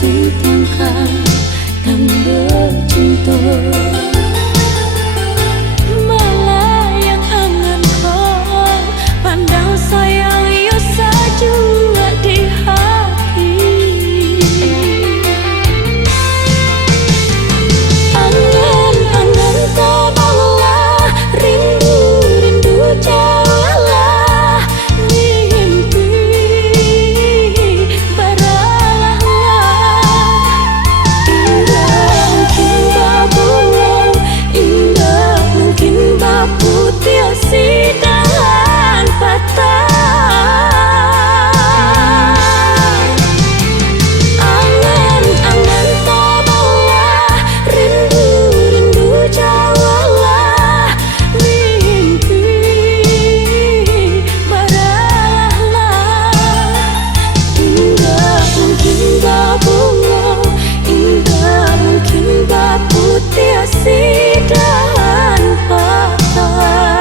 tiangkan dan bercinta. Melayang angan kau pandang sayang yo saju di hati. Angan-angan kau bawa rindu jawalah mimpi baralah. Indah mungkin babu tiasi dan patah. Angan-angan kau bawa rindu jawalah mimpi baralah. Indah mungkin babu, indah mungkin babu tiasi dan patah.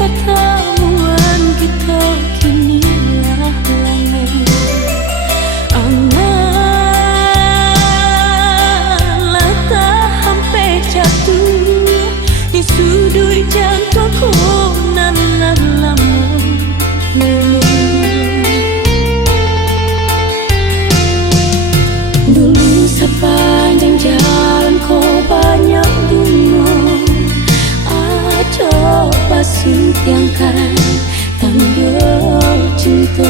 Pertemuan kita kinilah langai. Anganlah tak sampai jatuh di sudut jantungku nan lamun. Dulu sepanjang jalan kau banyak bunga, coba tiangkan tanda cinta.